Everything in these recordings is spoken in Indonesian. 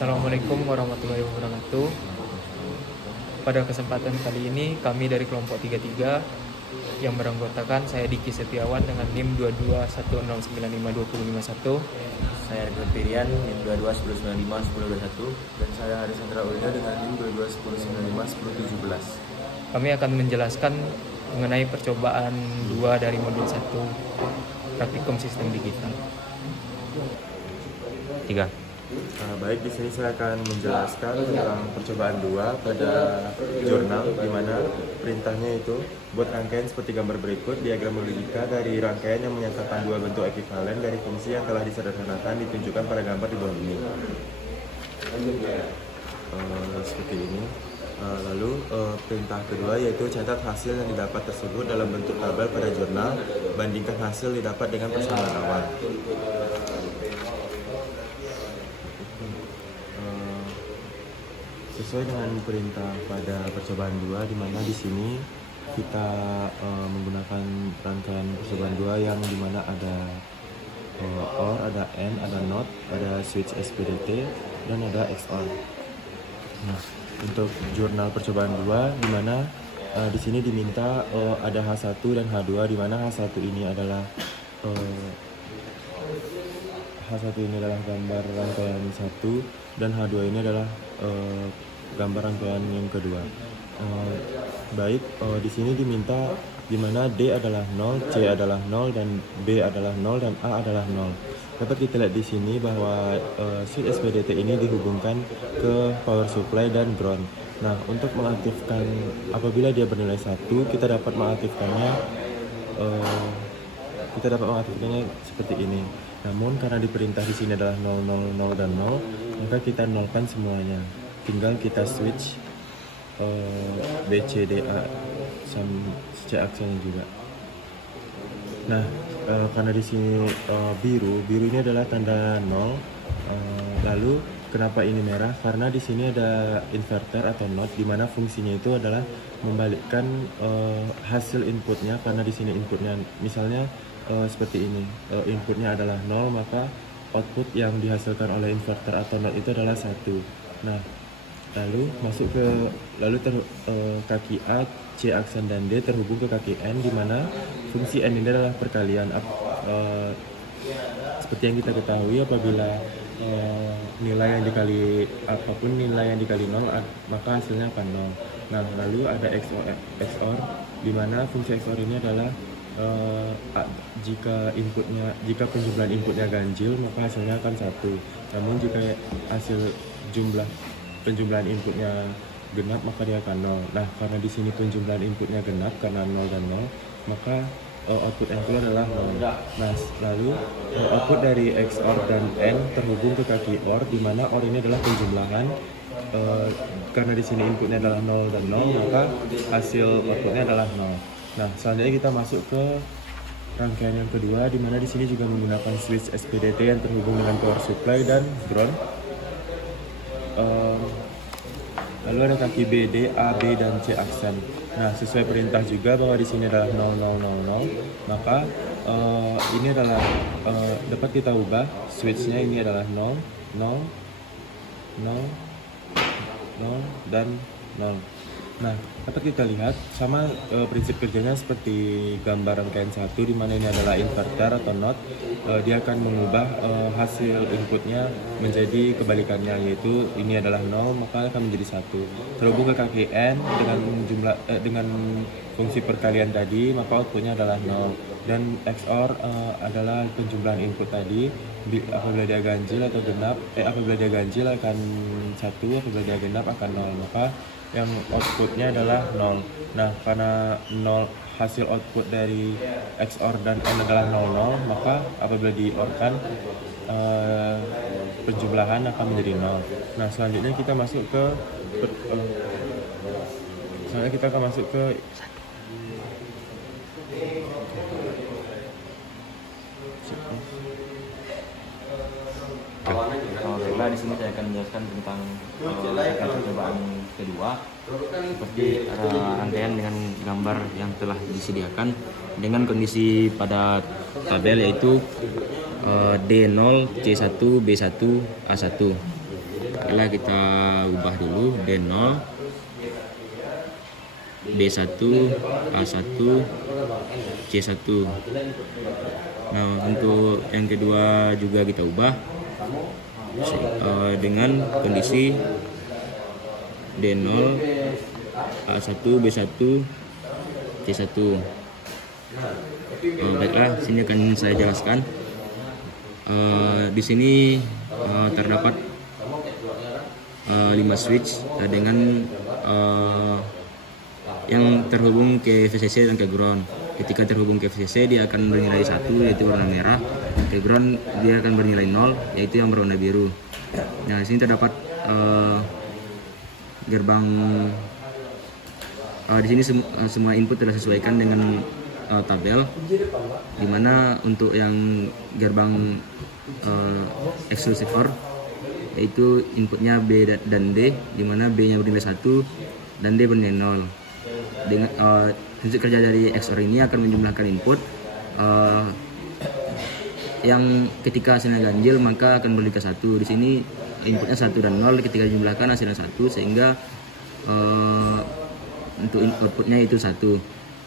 Assalamualaikum warahmatullahi wabarakatuh. Pada kesempatan kali ini kami dari kelompok 33 yang beranggotakan saya Diki Setiawan dengan NIM 2210952051. Saya Ridwan Pirian, NIM 2210951021. Dan saya Haris Chandra Ulida dengan NIM 2210951017. Kami akan menjelaskan mengenai percobaan 2 dari modul 1 praktikum sistem digital. 3. Baik, di sini saya akan menjelaskan tentang percobaan 2 pada jurnal, di mana perintahnya itu buat rangkaian seperti gambar berikut. Diagram logika dari rangkaian yang menyatakan dua bentuk ekivalen dari fungsi yang telah disederhanakan ditunjukkan pada gambar di bawah ini. Seperti ini. Lalu perintah kedua yaitu catat hasil yang didapat tersebut dalam bentuk tabel pada jurnal, bandingkan hasil didapat dengan persamaan awal. Sesuai dengan perintah pada percobaan 2, di mana di sini kita menggunakan rangkaian percobaan 2 yang dimana ada OR, ada AND, ada NOT, ada switch SPDT, dan ada XOR. Nah, untuk jurnal percobaan 2, di mana di sini diminta ada H1 dan H2, di mana H1 ini adalah gambar rangkaian 1 dan H2 ini adalah gambar rangkaian yang kedua. Baik, di sini diminta di mana D adalah 0, C adalah 0, dan B adalah 0, dan A adalah 0. Dapat kita lihat di sini bahwa switch SPDT ini dihubungkan ke power supply dan ground. Nah, untuk mengaktifkan apabila dia bernilai 1, kita dapat mengaktifkannya seperti ini. Namun karena diperintah di sini adalah 0, 0, 0, dan 0, maka kita nolkan semuanya. Tinggal kita switch B, C, D, A, C aksennya juga. Nah, karena di sini biru ini adalah tanda 0. Lalu kenapa ini merah? Karena di sini ada inverter atau NOT, di mana fungsinya itu adalah membalikkan hasil inputnya. Karena di sini inputnya misalnya seperti ini, inputnya adalah 0, maka output yang dihasilkan oleh inverter atau NOT itu adalah 1. Nah, lalu kaki A, C aksen, dan D terhubung ke kaki N, di mana fungsi N ini adalah perkalian. Seperti yang kita ketahui, apabila nilai yang dikali 0, maka hasilnya akan 0. Nah, lalu ada XOR, di mana fungsi XOR ini adalah jika penjumlahan inputnya ganjil, maka hasilnya akan 1. Namun jika hasil penjumlahan inputnya genap, maka dia akan 0. Nah, karena di sini penjumlahan inputnya genap karena 0 dan 0, maka output yang keluar adalah 0. Nah, lalu output dari XOR dan AND terhubung ke kaki OR, di mana OR ini adalah penjumlahan. Karena di sini inputnya adalah 0 dan 0, maka hasil outputnya adalah 0. Nah, selanjutnya kita masuk ke rangkaian yang kedua, di mana di sini juga menggunakan switch SPDT yang terhubung dengan power supply dan ground. Lalu ada kaki B, D, A, B, dan C aksen. Nah, sesuai perintah juga bahwa di sini adalah 0, 0, 0, 0, maka ini adalah dapat kita ubah switchnya. Ini adalah 0, 0, 0, 0, dan 0. Nah, dapat kita lihat sama prinsip kerjanya seperti gambar rangkaian 1, di mana ini adalah inverter atau NOT. Dia akan mengubah hasil inputnya menjadi kebalikannya, yaitu ini adalah 0, maka akan menjadi 1. Terhubung ke kaki N dengan fungsi perkalian tadi, maka outputnya adalah 0. Dan XOR adalah penjumlahan input tadi. Apabila dia ganjil atau genap, apabila dia ganjil akan 1, apabila dia genap akan 0, maka yang outputnya adalah 0. Nah, karena 0 hasil output dari XOR dan AND adalah 00, maka apabila di-OR-kan penjumlahan akan menjadi 0. Nah, selanjutnya kita masuk ke Baiklah, di sini saya akan menjelaskan tentang percobaan kedua, seperti rangkaian dengan gambar yang telah disediakan dengan kondisi pada tabel, yaitu D0, C1, B1, A1. Baiklah, kita ubah dulu D0, B1, A1, C1. Nah, untuk yang kedua juga kita ubah dengan kondisi D0, A1, B1, C1. Baiklah, sini akan saya jelaskan. Di sini terdapat 5 switch dengan yang terhubung ke VCC dan ke ground. Ketika terhubung ke VCC dia akan bernilai 1 yaitu warna merah, ke ground dia akan bernilai 0 yaitu yang berwarna biru. Nah, di sini terdapat gerbang di sini semua input telah disesuaikan dengan tabel, dimana untuk yang gerbang exclusive OR yaitu inputnya B dan D, dimana B nya bernilai 1 dan D bernilai 0. Dengan prinsip kerja dari XOR ini akan menjumlahkan input yang ketika hasilnya ganjil maka akan bernilai 1. Di sini inputnya 1 dan 0, ketika dijumlahkan hasilnya 1 sehingga untuk outputnya itu 1.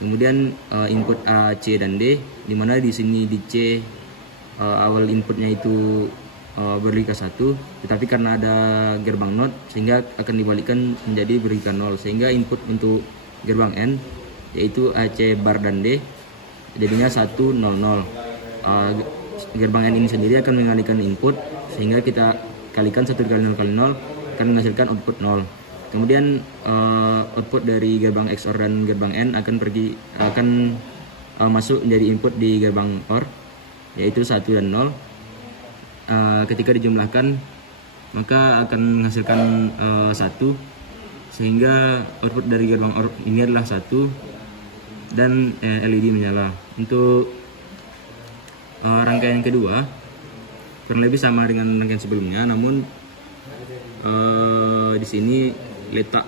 Kemudian input A, C dan D, dimana di sini di C awal inputnya itu berlika 1, tetapi karena ada gerbang NOT sehingga akan dibalikkan menjadi berlika 0, sehingga input untuk gerbang N yaitu AC bar dan D jadinya 1 0 0. Gerbang N ini sendiri akan mengalihkan input sehingga kita kalikan 1 kali 0 kali 0 akan menghasilkan output 0. Kemudian output dari gerbang XOR dan gerbang N akan masuk menjadi input di gerbang OR yaitu 1 dan 0. Ketika dijumlahkan maka akan menghasilkan 1 sehingga output dari gerbang OR ini adalah 1 dan LED menyala. Untuk rangkaian kedua kurang lebih sama dengan rangkaian sebelumnya, namun di sini letak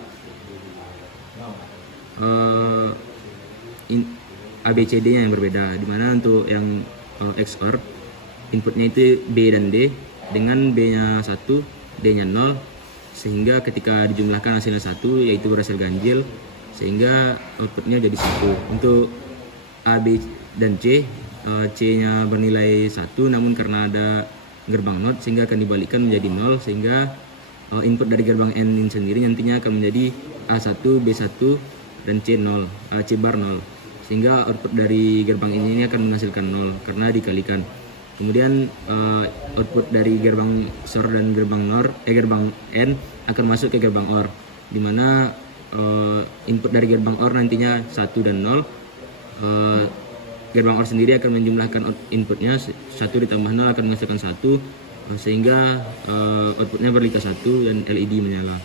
ABCD-nya yang berbeda, dimana untuk yang XOR inputnya itu B dan D dengan B-nya 1, D-nya 0, sehingga ketika dijumlahkan hasilnya 1 yaitu berhasil ganjil sehingga outputnya jadi 1. Untuk A, B dan C, C-nya bernilai 1 namun karena ada gerbang NOT sehingga akan dibalikkan menjadi 0, sehingga input dari gerbang N ini sendiri nantinya akan menjadi A1, B1 dan C0, C bar 0, sehingga output dari gerbang ini akan menghasilkan 0 karena dikalikan. Kemudian output dari gerbang XOR dan gerbang N akan masuk ke gerbang OR, dimana input dari gerbang OR nantinya 1 dan 0. Gerbang OR sendiri akan menjumlahkan inputnya 1 ditambah 0 akan menghasilkan 1, sehingga outputnya berlika 1 dan LED menyala.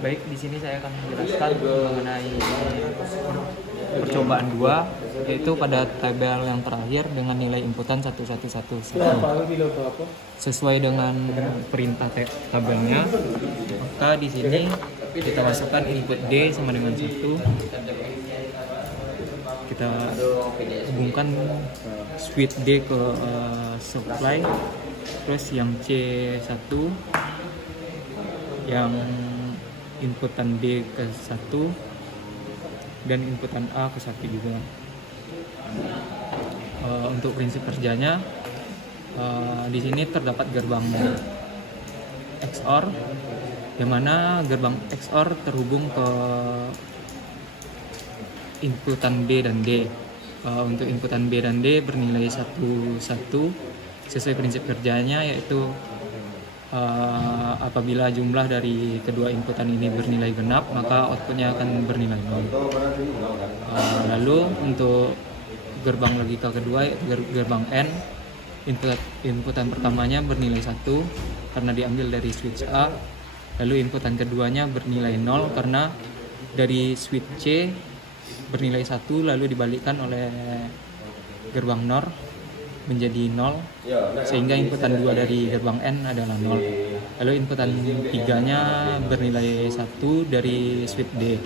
Baik, di sini saya akan menjelaskan mengenai percobaan 2, yaitu pada tabel yang terakhir dengan nilai inputan 1111. Sesuai dengan perintah tabelnya, maka di sini kita masukkan input D sama dengan 1. Kita hubungkan switch D ke supply, terus yang C1 yang inputan D ke 1 dan inputan A ke 1 juga. Untuk prinsip kerjanya di sini terdapat gerbang XOR, yang mana gerbang XOR terhubung ke inputan B dan D. Untuk inputan B dan D bernilai 1 sesuai prinsip kerjanya, yaitu apabila jumlah dari kedua inputan ini bernilai genap maka outputnya akan bernilai 0. Lalu untuk gerbang logika kedua yaitu gerbang N, inputan pertamanya bernilai 1 karena diambil dari switch A, lalu inputan keduanya bernilai 0 karena dari switch C bernilai 1 lalu dibalikkan oleh gerbang NOR menjadi 0, sehingga inputan 2 dari gerbang N adalah 0. Lalu inputan 3-nya bernilai 1 dari switch D.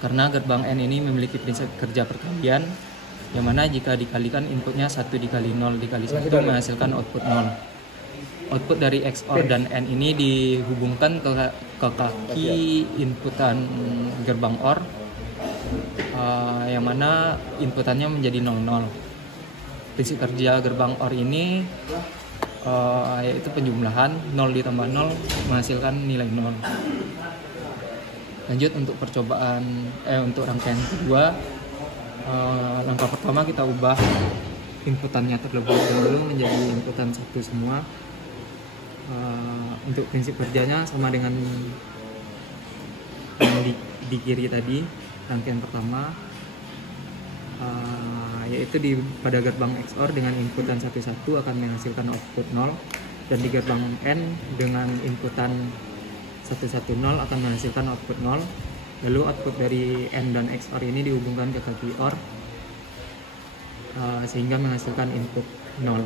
Karena gerbang N ini memiliki prinsip kerja perkalian, yang mana jika dikalikan inputnya 1 dikali 0 dikali 1 menghasilkan output 0. output dari XOR dan AND ini dihubungkan ke kaki inputan gerbang OR, yang mana inputannya menjadi 00. Prinsip kerja gerbang OR ini yaitu penjumlahan 0 ditambah 0 menghasilkan nilai 0. Lanjut untuk percobaan untuk rangkaian kedua, langkah pertama kita ubah inputannya terlebih dahulu menjadi inputan 1 semua. Untuk prinsip kerjanya sama dengan yang di kiri tadi, rangkaian pertama, yaitu pada gerbang XOR dengan inputan 11 akan menghasilkan output 0, dan di gerbang AND dengan inputan 110 akan menghasilkan output 0. Lalu output dari AND dan XOR ini dihubungkan ke kaki OR sehingga menghasilkan input 0.